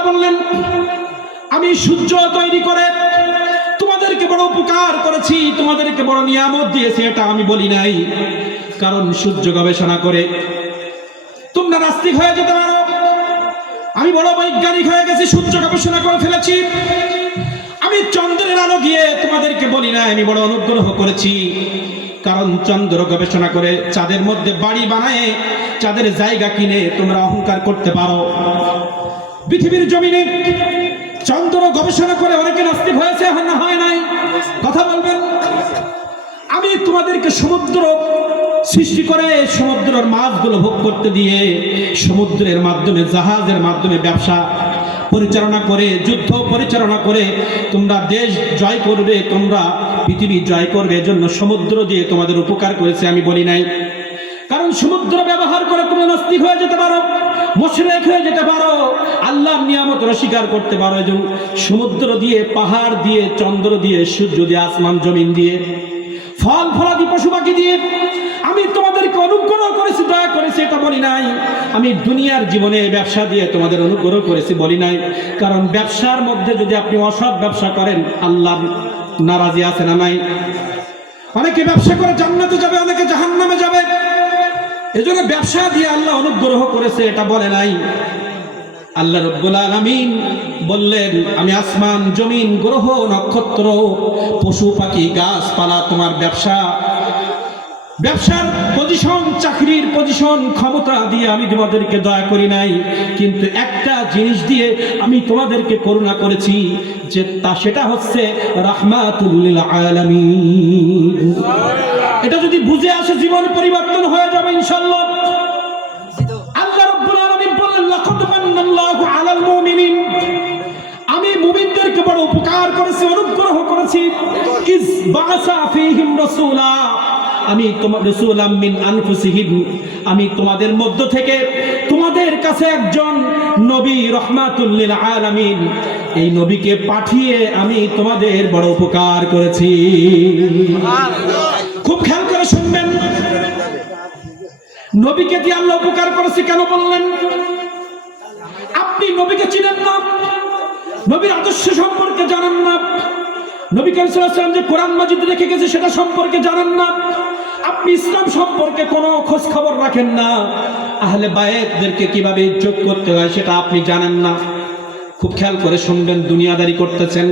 তাআলা বললেন, আমি সূর্য তৈরি করে তোমাদেরকে বড় উপকার করেছি, তোমাদেরকে বড় নিয়ামত দিয়েছি, এটা আমি বলি নাই। কারণ সূর্য গবেষণা করে তোমরা নাস্তিক হয়ে যেতে পারো, আমি বড় বৈজ্ঞানিক হয়ে গেছি, সূর্য গবেষণা করে ফেলেছি। আমি চন্দ্রের আলো দিয়ে তোমাদেরকে বলি না আমি বড় অনুগ্রহ করেছি। কারণ চন্দ্র গবেষণা করে চাঁদের মধ্যে বাড়ি বানায়, চাঁদের জায়গা কিনে তোমরা অহংকার করতে পারো। পৃথিবীর জমিনে চন্দ্র গবেষণা করে অনেকে নাস্তিক হয়েছে, না হয় নাই? কথা বলবেন। আমি তোমাদেরকে সমুদ্র সৃষ্টি করে সমুদ্রের মাছগুলো ভোগ করতে দিয়ে সমুদ্রের মাধ্যমে জাহাজের মাধ্যমে ব্যবসা পরিচালনা করে যুদ্ধ পরিচালনা করে তোমরা দেশ জয় করবে, তোমরা পৃথিবী জয় করবে, এজন্য সমুদ্র দিয়ে তোমাদের উপকার করেছে, আমি বলি নাই। কারণ সমুদ্র ব্যবহার করে তোমরা নাস্তিক হয়ে যেতে পারো, মুশরিক হয়ে যেতে পারো, আল্লাহর নিয়ামত অস্বীকার করতে পারো। এজন্য সমুদ্র দিয়ে, পাহাড় দিয়ে, চন্দ্র দিয়ে, সূর্য দিয়ে, আসমান জমিন দিয়ে, ফল ফলাদি পশু পাখি দিয়ে আমি তোমাদেরকে অনুগ্রহ করেছি, দয়া করেছি, এটা বলি নাই। আমি দুনিয়ার জীবনে ব্যবসা দিয়ে তোমাদের অনুগ্রহ করেছি বলি নাই। কারণ ব্যবসার মধ্যে যদি আপনি অসৎ ব্যবসা করেন, আল্লাহর নারাজি আছে না নাই? অনেকে ব্যবসা করে জান্নাতে যাবে, অনেকে জাহান্নামে যাবে। এজন্য ব্যবসা দিয়ে আল্লাহ অনুগ্রহ করেছে এটা বলে নাই। আল্লাহ রাব্বুল আলামিন বললেন, আমি আসমান জমিন গ্রহ নক্ষত্র পশু পাখি গাছপালা তোমার ব্যবসার পজিশন, চাকরির পজিশন, ক্ষমতা দিয়ে আমি তোমাদেরকে দয়া করি নাই। কিন্তু একটা জিনিস দিয়ে আমি তোমাদেরকে করুণা করেছি, যে সেটা হচ্ছে রাহমাতুল লিল আলামিন। এটা যদি বুঝে আসে জীবন পরিবর্তন হয়ে যাবে ইনশাআল্লাহ। আল্লাহ রাব্বুল আলামিন বললেন, লাকাদ মান্নাল্লাহু আলাল মুমিনিন, আমি মুমিনদেরকে বড় উপকার করেছি, অনুগ্রহ করেছি। ইজ বাআসা ফীহিম রাসূলা, আমি তোমাদের রাসূলাম মিন আনফুসিহিম, আমি তোমাদের মধ্য থেকে তোমাদের কাছে একজন নবী রাহমাতুল লিল আলামিন, এই নবীকে পাঠিয়ে আমি তোমাদের বড় উপকার করেছি। খুব খেয়াল করে শুনবেন, নবীকে দিয়ে আল্লাহ উপকার করেছে কেন বললেন? আপনি নবীকে চিনেন না, নবীর আদর্শ সম্পর্কে জানেন না, নবী কারীম সাল্লাল্লাহু আলাইহি ওয়াসাল্লাম যে কোরআন মাজিদ রেখে গেছে সেটা সম্পর্কে জানেন না, আপনি ইসলাম সম্পর্কে কোনো খোঁজ খবর রাখেন না, আহলে বায়েতদেরকে কিভাবে ইজ্জত করতে হয় সেটা আপনি জানেন না। খুব খেয়াল করে শুনবেন, দুনিয়াদারি করতেছেন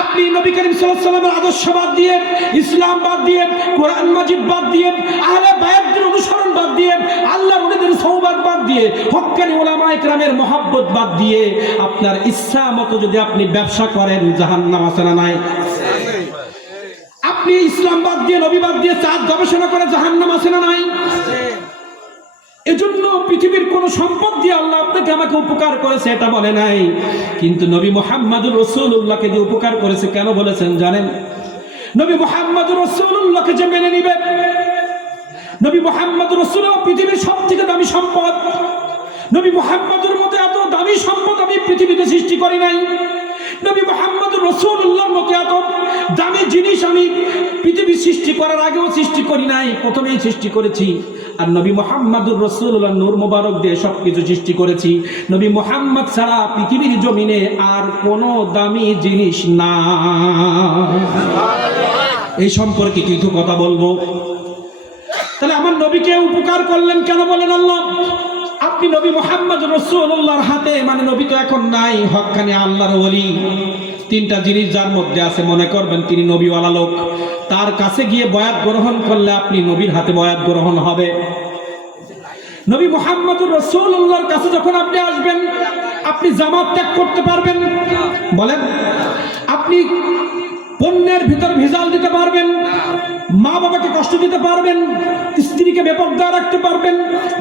আপনি। নবী কারীম সাল্লাল্লাহু আলাইহি ওয়াসাল্লামের আদর্শ বাদ দিয়ে, ইসলাম বাদ দিয়ে, কোরআন মাজিদ বাদ দিয়ে, আহলে বায়েতদের অনুসরণ বাদ দিয়ে, আল্লাহর ওলিদের সোহবত বাদ দিয়ে, হক্কানি উলামায়ে কেরামের মহব্বত বাদ দিয়ে আপনার ইচ্ছা মতো যদি আপনি ব্যবসা করেন, জাহান্নাম আছে না নাই? আপনি ইসলাম বাদ দিয়ে, নবী বাদ দিয়ে চাঁদ গবেষণা করে, জাহান্নাম আছে না নাই? এজন্য পৃথিবীর কোন সম্পদ দিয়ে আল্লাহ আপনাকে আমাকে উপকার করেছে এটা বলে নাই। কিন্তু নবী মুহাম্মদুর রাসূলুল্লাহকে দিয়ে উপকার করেছে। কেন বলেছেন জানেন? নবী মুহাম্মদুর রাসূলুল্লাহকে যে মেনে নিবে, নবী মুহাম্মদুর রাসূলুল্লাহ পৃথিবীর সবথেকে দামি সম্পদ। নবী মুহাম্মদুর মতো এত দামি সম্পদ আমি পৃথিবীতে সৃষ্টি করি নাই। নবী মুহাম্মদুর রাসূলুল্লাহর মতো এত দামি জিনিস আমি পৃথিবী সৃষ্টি করার আগেও সৃষ্টি করি নাই, প্রথমেই সৃষ্টি করেছি। আর নবী মুহাম্মদুর রাসূলুল্লাহ নূর মোবারক দিয়ে সবকিছু সৃষ্টি করেছি। নবী মুহাম্মদ ছাড়া পৃথিবীর জমিনে আর কোনো দামি জিনিস না। এই সম্পর্কে কিছু কথা বলবো। তাহলে আমার নবীকে উপকার করলেন কেন বলেন আল্লাহ? আপনি নবী মুহাম্মদ রাসূলুল্লাহর হাতে, মানে নবী তো এখন নাই, হক্কানি আল্লাহর ওলি। তিনটা জিনিস যার মধ্যে আছে মনে করবেন তিনি নবীওয়ালা লোক, তার কাছে গিয়ে বয়াত গ্রহণ করলে আপনি নবীর হাতে বয়াত গ্রহণ হবে। নবী মুহাম্মদুর রাসূলুল্লাহর কাছে যখন আপনি আসবেন, আপনি জামাত ত্যাগ করতে পারবেন? বলেন। আপনি পণ্যের ভিতর ভেজাল দিতে পারবেন, মা বাবাকে কষ্ট দিতে পারবেন, স্ত্রীকে বেপরদা রাখতে পারবেন,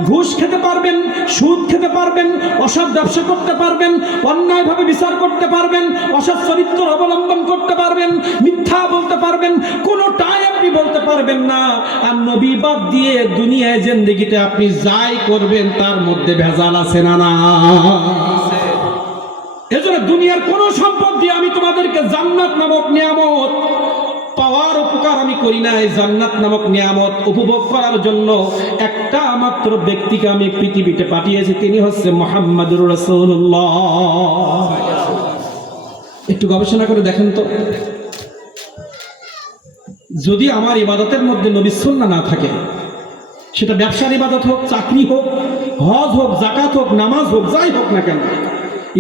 ঘুষ খেতে পারবেন, সুদ খেতে পারবেন, অসৎ ব্যবসা করতে পারবেন, অন্যায়ভাবে বিচার করতে পারবেন, অসৎ চরিত্র অবলম্বন করতে পারবেন, মিথ্যা বলতে পারবেন, কোনোটাই আপনি বলতে পারবেন না। আর নবী বাদ দিয়ে দুনিয়ায় জিন্দেগিতে আপনি যাই করবেন তার মধ্যে ভেজাল আছে না? না। এজন্য দুনিয়ার কোন সম্পদ দিয়ে আমি তোমাদেরকে জান্নাত নামক নিয়ামত পাওয়া পাওয়ার উপকার আমি করি নাই, জান্নাত নামক নিয়ামত উপভোগ করার জন্য একটা মাত্র ব্যক্তিকে আমি পৃথিবীতে পাঠিয়েছি, তিনি হচ্ছে মুহাম্মাদুর রাসূলুল্লাহ। একটু গবেষণা করে দেখেন তো, যদি আমার ইবাদতের মধ্যে নবীর সুন্নাহ না থাকে, সেটা ব্যবসার ইবাদত হোক, চাকরি হোক, হজ হোক, যাকাত হোক, নামাজ হোক, যাই হোক না কেন,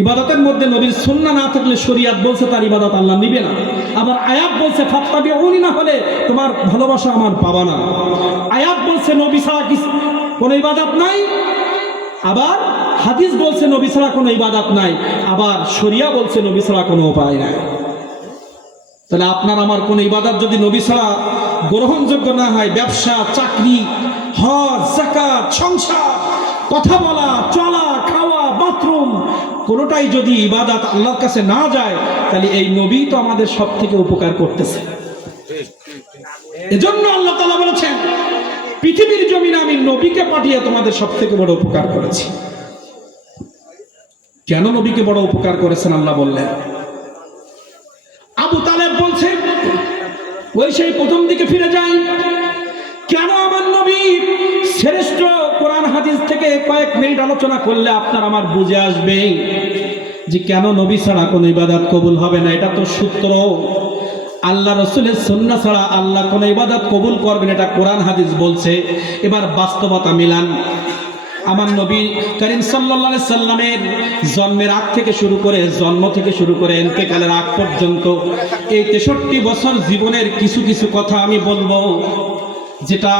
ইবাদতের মধ্যে নবীর সুন্নাহ না থাকলে শরীয়ত বলছে তার ইবাদত আল্লাহ নিবে না। আবার আয়াত বলছে ফাত্তাবিউনি না হলে তোমার ভালোবাসা আমার পাবা না। আয়াত বলছে নবী ছাড়া কোনো ইবাদত নাই, আবার হাদিস বলছে নবী ছাড়া কোনো ইবাদত নাই, আবার শরিয়া বলছে নবী ছাড়া কোনো উপায় নাই। তাহলে আপনার আমার কোন ইবাদত যদি নবী ছাড়া গ্রহণযোগ্য না হয়, ব্যবসা, চাকরি, হজ, যাকাত, সংসার, কথা বলা, চলা, খাওয়া, বাথরুম, কোনোটাই যদি ইবাদত আল্লাহর কাছে না যায়, তাহলে এই নবী তো আমাদের সব থেকে উপকার করতেছে। এজন্য আল্লাহ তাআলা বলেছেন, পৃথিবীর জমিনে আমি নবীকে পাঠিয়ে তোমাদের সব থেকে বড় উপকার করেছি। কেন নবীকে বড় উপকার করেছেন আল্লাহ বললেন? আবু তালেব বলছে, ওই সেই প্রথম দিকে ফিরে যাই, কেন আমার নবী শ্রেষ্ঠ? কোরআন হাদিস থেকে কয়েক মিনিট আলোচনা করলে আপনার আমার বুঝে আসবে যে কেন নবী ছাড়া কোনো ইবাদত কবুল হবে না। এটা তো সূত্র, আল্লাহ রাসূলের সুন্নাহ ছাড়া আল্লাহ কোনো ইবাদত কবুল করবেন, এটা কোরআন হাদিস বলছে। এবার বাস্তবতা মিলান। আমার নবী করিম সাল্লাল্লাহু আলাইহি সাল্লামের জন্মের আগ থেকে শুরু করে, জন্ম থেকে শুরু করে ইন্তেকালের আগ পর্যন্ত এই 63 বছর জীবনের কিছু কিছু কথা আমি বলবো, যেটা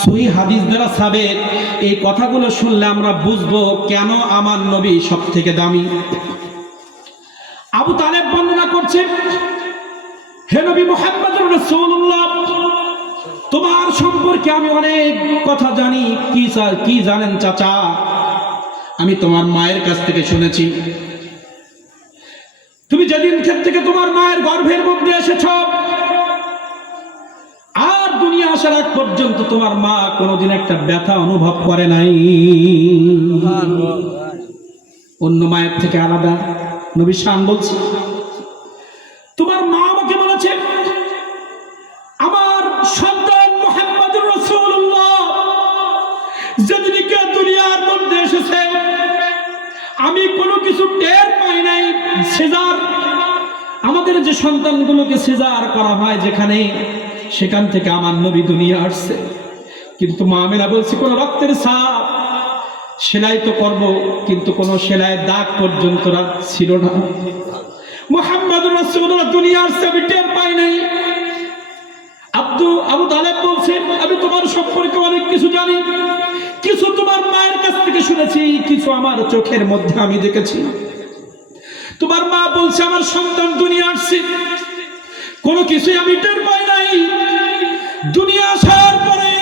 সহিহ হাদিস দ্বারা সাবেত। এই কথাগুলো শুনলে আমরা বুঝবো কেন আমার নবী সব থেকে দামি। আবু তালেব বর্ণনা করছে, হে নবী মুহাম্মদুর রাসূলুল্লাহ, তোমার সম্পর্কে আমি অনেক কথা জানি। কি জানেন চাচা? আমি তোমার মায়ের কাছ থেকে শুনেছি, তুমি যেদিন থেকে তোমার মায়ের গর্ভের মধ্যে এসেছ আর দুনিয়া আসার আগ পর্যন্ত তোমার মা কোনোদিন একটা ব্যথা অনুভব করে নাই, অন্য মায়ের থেকে আলাদা। নবী শান বলছে, তোমার মা আমাকে বলেছে, আমার সন্তান মুহাম্মদুর রাসূলুল্লাহ যেদিনকে দুনিয়ার মধ্যে এসেছে আমি কোনো কিছু টের পাই নাই। সিজার, আমাদের যে সন্তানগুলোকে সিজার করা হয় যেখানে, সেখান থেকে আমার নবী দুনিয়া আসছে। কিন্তু মা আমেনা বলছে, কোনো রক্তের ছাপ, সেলাই তো করব, কিন্তু কোনো সেলাইয়ের দাগ পর্যন্ত ছিল না। মুহাম্মদুর রাসূলুল্লাহ দুনিয়া আসছে, আমি টের পাই নাই। আবু তালেব বলছে, আমি তোমার সম্পর্কে অনেক কিছু জানি, কিছু তোমার মায়ের কাছ থেকে শুনেছি, কিছু আমার চোখের মধ্যে আমি দেখেছি। তোমার মা বলছে, আমার সন্তান দুনিয়া আসছে, কোনো কিছুই আমি টের পাই নাই। দুনিয়া আসার পরে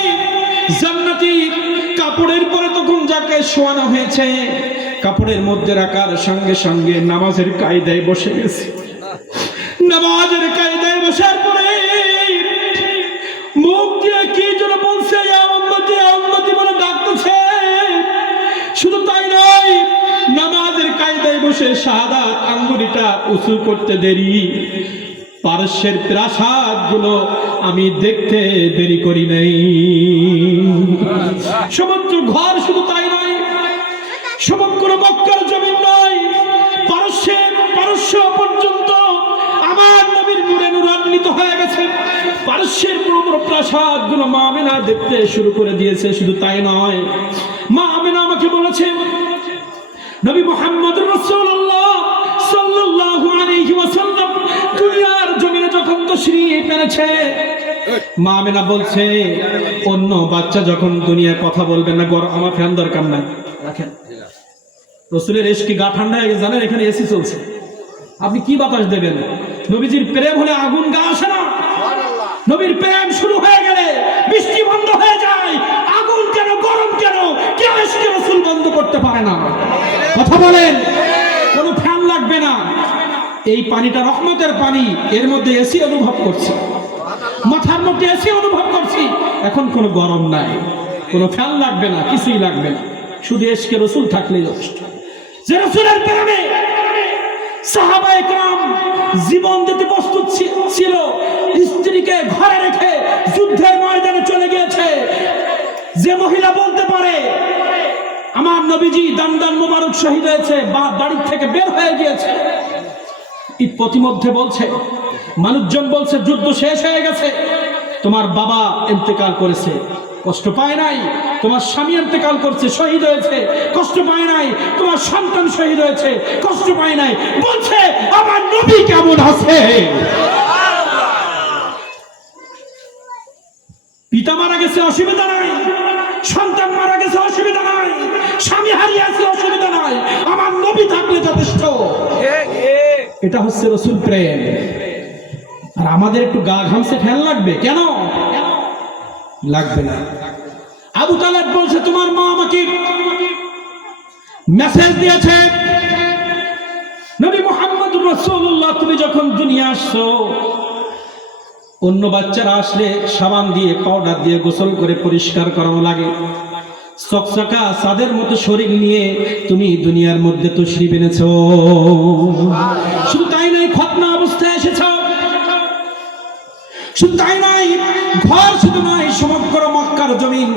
জান্নাতি কাপড়ের পরে তখন যাকে শোয়ানো হয়েছে, কাপড়ের মধ্যে রাখার সঙ্গে সঙ্গে নামাজের কায়দায় বসে গেছে। নামাজের কায়দায় বসার পরে মুখ দিয়ে কি যেন বলছে, ইয়া উম্মতি, ইয়া উম্মতি বলে ডাকতেছে। শুধু তাই নয়, নামাজের কায়দায় বসে শাহাদাত আঙ্গুলিটা উঁচু করতে দেরি, পারস্যের প্রাসাদ গুলো আমি দেখতে দেরি করি নাই। সমুদ্র ঘর, শুধু তাই নয়, সমগ্র মক্কার জমিন নয়, পারস্য পর্যন্ত আমার নবীর নূরে নূরান্বিত হয়ে গেছে। পারস্যের বড় প্রাসাদ গুলো মা আমেনা দেখতে শুরু করে দিয়েছে। শুধু তাই নয়, মা আমেনা আমাকে বলেছে, নবী মুহাম্মদুর রাসূলুল্লাহ সাল্লাল্লাহু আলাইহি ওয়াসাল্লাম দুনিয়ার জমিনে যখন তাশরীফ এনেছে, মা আমেনা বলছে, অন্য বাচ্চা যখন দুনিয়ায় কথা বলবে না, আমার ফ্যান দরকার নাই, রাখেন। রাসূলের ইশকে গা ঠান্ডা হয়ে গেছে, জানেন এখানে এসি চলছে, আপনি কি বাতাস দেবেন? নবীজির প্রেম হলে আগুন গা আসে না? নবীর প্রেম শুরু হয়ে গেলে বৃষ্টি বন্ধ হয়ে যায়। আগুন কেন, গরম কেন, কেউ ইশকে রাসূল বন্ধ করতে পারে না। কথা বলেন, কোনো ফ্যান লাগবে না। এই পানিটা রহমতের পানি, এর মধ্যে এসি অনুভব করছি, মাথার মধ্যে এসি অনুভব করছি, এখন কোনো গরম নাই, কোনো ফ্যান লাগবে না, কিছুই লাগবে না, শুধু ইশকে রাসূল থাকলেই যথেষ্ট। যে রাসূলের প্রেমে সাহাবায়ে কেরাম জীবন দিতে প্রস্তুত ছিল, স্ত্রী স্ত্রীকে ঘরে রেখে যুদ্ধের ময়দানে চলে গিয়েছে। যে মহিলা বলতে পারে আমার নবীজি দান মোবারক শহীদ হয়েছে, বাড়ি থেকে বের হয়ে গিয়েছে, প্রতিমধ্যে বলছে, মানুষজন বলছে যুদ্ধ শেষ হয়ে গেছে, তোমার বাবা ইন্তেকাল করেছে, কষ্ট পায় নাই, তোমার স্বামী ইন্তেকাল করছে, শহীদ হয়েছে, কষ্ট পায় নাই, তোমার সন্তান শহীদ হয়েছে, কষ্ট পায় নাই, বলছে আমার নবী কেমন আছে? পিতা মারা গেছে অসুবিধা নাই, সন্তান মারা গেছে অসুবিধা নাই, স্বামী হারিয়েছে অসুবিধা নাই, আমার নবী থাকলে যথেষ্ট। এটা হচ্ছে রসুল প্রেম। আর আমাদের একটু গা ঘামছে ফ্যান লাগবে কেন? লাগবে না। আবু তালেব বলছে তোমার মা আমাকে মেসেজ দিয়েছে, নবী মুহাম্মদুর রাসূলুল্লাহ তুমি যখন দুনিয়া আসছো, অন্য বাচ্চারা আসলে সাবান দিয়ে পাউডার দিয়ে গোসল করে পরিষ্কার করানো লাগে, চকচকা সাদের মতো শরীর নিয়ে তুমি দুনিয়ার মধ্যে তশরিফ এনেছো। শুধু তাই নয়, খতনা অবস্থায় এসেছো। শুধু তাই নয়, ঘর শুধু নয়, সমগ্র মক্কার জমিন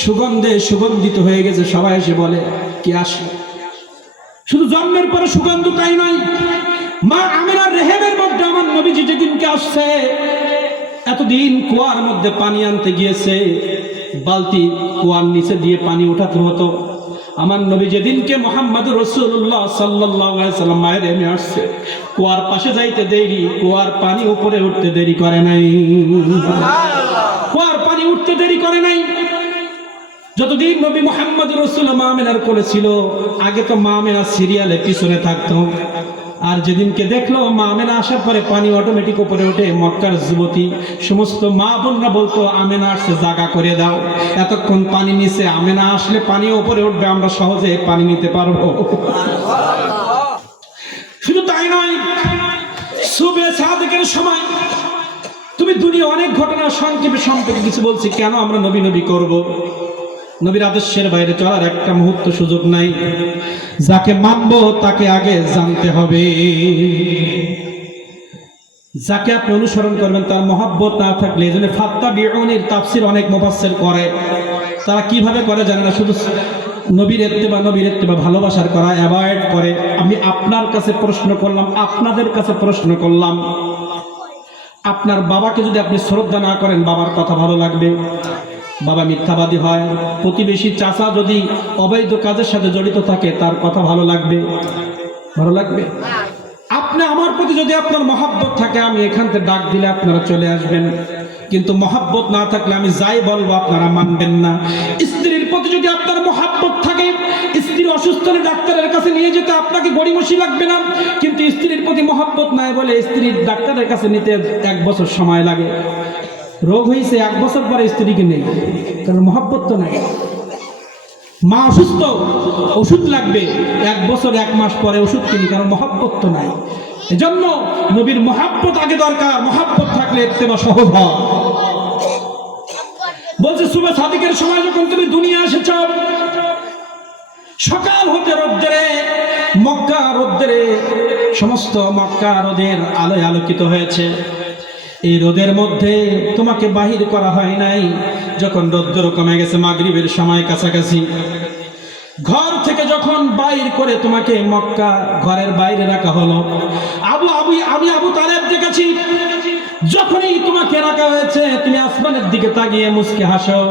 সুগন্ধে সুগন্ধিত হয়ে গেছে। সবাই এসে বলে কে আসলো? শুধু জন্মের পরে সুগন্ধ তাই নয়, মা আমিনার রেহেমের মধ্যে আমার নবীজি যেদিনকে আসছে, এতদিন কুয়ার মধ্যে পানি আনতে গিয়েছে, বালতি কুয়ার নিচে দিয়ে পানি উঠাতে হতো। আমার নবী যেদিনকে মুহাম্মদুর রাসূলুল্লাহ সাল্লাল্লাহু আলাইহি সাল্লাম মায়ের এমে আসছে, কুয়ার পাশে যাইতে দেরি, কুয়ার পানি উপরে উঠতে দেরি করে নাই, কুয়ার পানি উঠতে দেরি করে নাই। যতদিন নবী মুহাম্মদুর রাসূলুল্লাহ মা আমিনার কোলে ছিল, আগে তো মা আমিনা সিরিয়ালে পিছনে থাকতো, আর যেদিনকে দেখলো মা আমেনা আসার পরে পানি অটোমেটিক উপরে ওঠে, মক্কার যুবতী সমস্ত মা বোনরা বলতো আমেনা আসছে জাগা করে দাও, এতক্ষণ পানি নিচে, আমেনা আসলে পানি উপরে উঠবে, আমরা সহজে পানি নিতে পারবো। শুধু তাই নয়, সুবে সাদেকের সময় তুমি দুনিয়া অনেক ঘটনা সংক্ষেপে কিছু বলছি, কেন আমরা নবী নবী করব? নবীর আদর্শের বাইরে চলার একটা মুহূর্ত সুযোগ নাই। যাকে মানবো তাকে আগে জানতে হবে, যাকে আপনি অনুসরণ করবেন তার মহব্বত না থাকলে, এই জন্য ফাত্তাবিউনির তাফসীর অনেক মুফাসসির করে, তারা কিভাবে করে জানে না, শুধু নবীর ইত্তেবা ভালোবাসার করা অ্যাভয়েড করে। আমি আপনার কাছে প্রশ্ন করলাম, আপনাদের কাছে প্রশ্ন করলাম, আপনার বাবাকে যদি আপনি শ্রদ্ধা না করেন, বাবার কথা ভালো লাগবে? বাবা মিথ্যাবাদী হয়, প্রতিবেশী চাচা যদি অবৈধ কাজের সাথে জড়িত থাকে, তার কথা ভালো লাগবে? ভালো লাগবে? আপনি আমার প্রতি যদি আপনার মহব্বত থাকে, আমি এখান থেকে ডাক দিলে আপনারা চলে আসবেন, কিন্তু মহব্বত না থাকলে আমি যাই বলবো আপনারা মানবেন না। স্ত্রীর প্রতি যদি আপনার মহব্বত থাকে, স্ত্রী অসুস্থ হলে ডাক্তারের কাছে নিয়ে যেতে আপনাকে গড়িমসি লাগবে না, কিন্তু স্ত্রীর প্রতি মহব্বত নাই বলে স্ত্রীর ডাক্তারের কাছে নিতে 1 বছর সময় লাগে। রোগ হয়েছে 1 বছর পরে স্ত্রীকে নেই, কারণ মহব্বত তো নাই। মা অসুস্থ, ওষুধ লাগবে, 1 বছর 1 মাস পরে ওষুধ কিনি, কারণ মহব্বত তো নাই। এজন্য নবীর মহব্বত আগে দরকার, মহব্বত থাকলে ইত্তেবা সহজ হয়। বলছে সুবে সাদিকের সময় যখন তুমি দুনিয়া এসেছ, সকাল হতে রোদ্রে, মক্কা রোদ্রে, সমস্ত মক্কা রোদের আলোয় আলোকিত হয়েছে। এই রোদের মধ্যে তোমাকে বাহির করা হয় নাই। যখন রোদ্র কমে গেছে, মাগরিবের সময় কাছাকাছি, ঘর থেকে যখন বাইর করে তোমাকে মক্কা ঘরের বাইরে রাখা হলো, আমি আবু তালেব দেখেছি, যখনই তোমাকে রাখা হয়েছে তুমি আসমানের দিকে তাকিয়ে মুস্কে হাসো।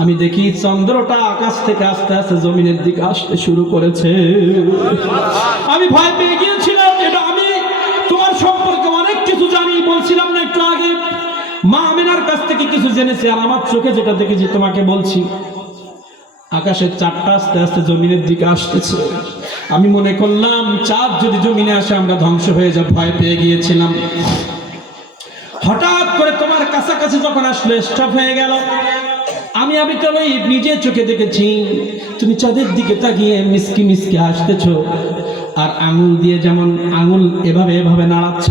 আমি দেখি চন্দ্রটা আকাশ থেকে আস্তে আস্তে জমিনের দিকে আসতে শুরু করেছে। আমি ভয় পেয়ে গিয়েছিলাম। এটা আমি তোমার সম্পর্কে অনেক কিছু জানি, বলছিলাম না একটু আগে, মা আমিনার কাছ থেকে কিছু জেনেছি, আর আমার চোখে যেটা দেখেছি তোমাকে বলছি। আকাশের চাঁদটা আস্তে আস্তে জমিনের দিকে আসতেছে। আমি মনে করলাম চাঁদ যদি জমিনে আসে আমরা ধ্বংস হয়ে যাব, ভয় পেয়ে গিয়েছিলাম। হঠাৎ করে তোমার কাছাকাছি যখন আসলো, স্টপ হয়ে গেল। আমি তালেব নিজের চোখে দেখেছি তুমি চাঁদের দিকে তাকিয়ে মিসকি মিসকি হাসতেছো, আর আঙুল দিয়ে যেমন আঙুল এভাবে এভাবে নাড়াচ্ছ,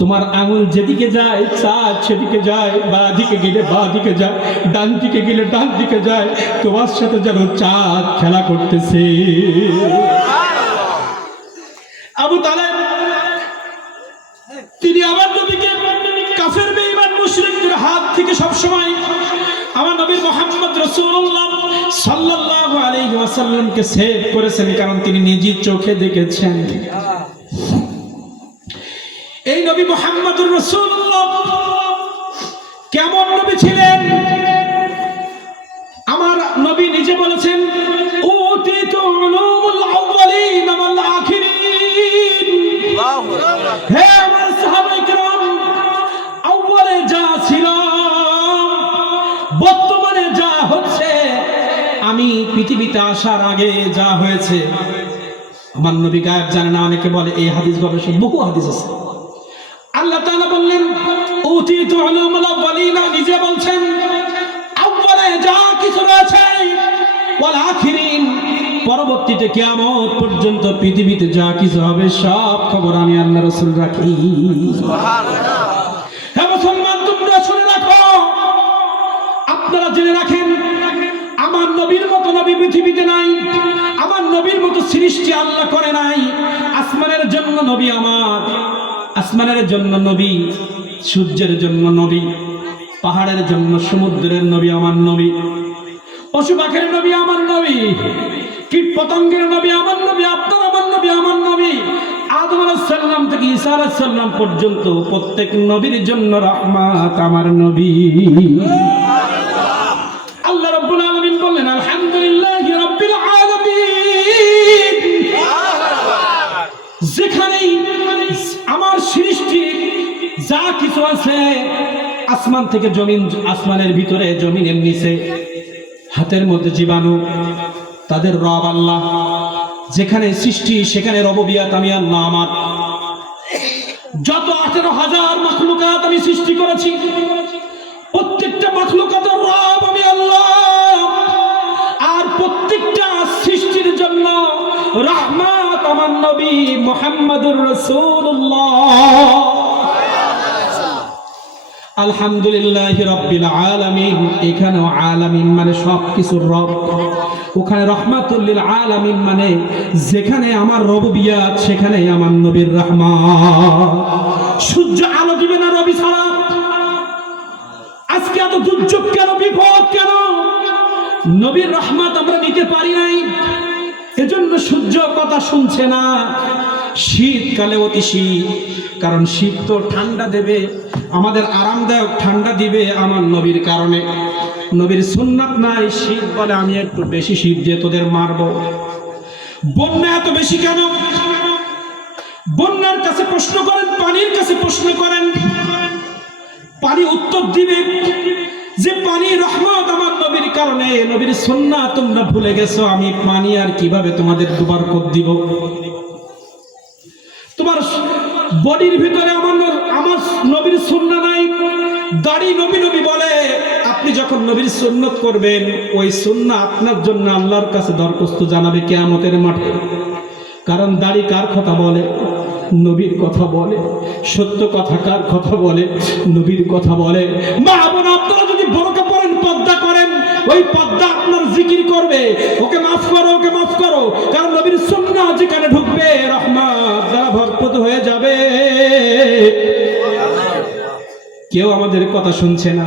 তোমার আঙুল যেদিকে যায় চাঁদ সেদিকে যায়, বা দিকে গেলে বা দিকে যায়, ডান দিকে গেলে ডান দিকে যায়, তোমার সাথে যেন চাঁদ খেলা করতেছে। আবু তালেব তিনি আমার নবীকে কাফের বেঈমান সাল্লাল্লাহু আলাইহি ওয়াসাল্লামকে সেভ করেছেন, কারণ তিনি নিজের চোখে দেখেছেন। এই নবী মুহাম্মদুর রাসূলুল্লাহ কেমন নবী ছিলেন? আমার নবী নিজে বলেছেন, উতিতু উলুমুল আউয়ালিন ওয়াল আখিরিন। হে আমার সাহাবায়ে কেরাম, আউয়ালে যা ছিল, বর্তমানে যা হচ্ছে, আমি পৃথিবীতে আসার আগে যা হয়েছে, আমার নবী গায়েব জানে না। অনেকে বলে এই হাদিস গবেষক, বহু হাদিস আছে। আল্লাহ তাআলা বললেন উতিতু উলুমুল আউয়ালিন, নিজে বলছেন আউয়ালে যা কিছু রয়েছে, ওয়াল আখিরিন, পরবর্তীতে কিয়ামত পর্যন্ত পৃথিবীতে যা কিছু হবে সব খবর আমি আল্লাহ রাসূল রাখি। সুবহানাল্লাহ। হে মুসলমান, তোমরা শুনে রাখো, আপনারা জেনে রাখেন, আমার নবীর মতো নবী পৃথিবীতে নাই। আমার নবীর মতো সৃষ্টি আল্লাহ করে নাই। আসমানের জন্য নবী আমার, আসমানের জন্য নবী, সূর্যের জন্য নবী, পাহাড়ের জন্য সমুদ্রের নবী আমার নবী, পশু পাখির নবী আমার নবী, কীট পতঙ্গের নবী আমার নবী, আপনার আমার নবী আমার নবী, আদম আলাইহিস সালাম থেকে ঈসা আলাইহিস সালাম পর্যন্ত প্রত্যেক নবীর জন্য রহমত আমার নবী। আল্লাহ রাব্বুল আলামিন বললেন আলহামদুলিল্লাহি রাব্বিল আলামিন। যেখানেই আমার সৃষ্টি যা কিছু আছে, আসমান থেকে জমিন, আসমানের ভিতরে জমিনের নিচে, হাতের মধ্যে জীবাণু, তাদের রব আল্লাহ। যেখানে সৃষ্টি সেখানে রববিয়াত আমি আল্লাহ আমার। যত 18,000 মাখলুকাত আমি সৃষ্টি করেছি, প্রত্যেকটা মাখলুকাতের রব আমি আল্লাহ। আর প্রত্যেকটা সৃষ্টির জন্য রহমত আমার নবী মুহাম্মদুর রাসূলুল্লাহ। আলহামদুলিল্লাহি রাব্বিল আলামিন। এখানে আলামিন মানে সবকিছুর রব, ওখানে রহমাতুল লিল আলামিন মানে যেখানে আমার রববিয়াত সেখানে আমার নবীর রহমত। সূর্য আলো দিবে না রবি ছাড়া। আজকে এত দুর্যোগ কেন, বিপদ কেন? নবীর রহমত আমরা নিতে পারি নাই, এজন্য সূর্য কথা শুনছে না। শীতকালে অতি শীত, কারণ শীত তো ঠান্ডা দেবে, আমাদের আরামদায়ক ঠান্ডা দিবে আমার নবীর কারণে। নবীর সুন্নাত নাই, শীত বলে আমি একটু বেশি শীত দিয়ে তোদের মারবো। বন্যা এত বেশি কেন? বন্যার কাছে প্রশ্ন করেন, পানির কাছে প্রশ্ন করেন, পানি উত্তর দিবে যে পানি রহমত আমার নবীর কারণে। নবীর সুন্নাত তোমরা ভুলে গেছো, আমি পানি আর কিভাবে তোমাদের বরকত দিব? তোমার বডির ভিতরে আমার নবীর সুন্নাত নাই, দাড়ি নবী নবী বলে। আপনি যখন নবীর সুন্নাত করবেন, ওই সুন্নাত আপনার জন্য আল্লাহর কাছে দরখাস্ত জানাবে কিয়ামতের মাঠে। কারণ দাড়ি কার কথা বলে? নবীর কথা বলে। সত্য কথা কার কথা বলে? নবীর কথা বলে। মা বোন, আপনারা যদি বোরকা পরেন, পর্দা করেন, ওই পর্দা আপনার জিকির করবে, ওকে মাফ করো, ওকে মাফ করো। কারণ নবীর সুন্নাহ যেখানে ঢুকবে, রহমত দ্বারা ভরপুর হয়ে যাবে। কেউ আমাদের কথা শুনছে না।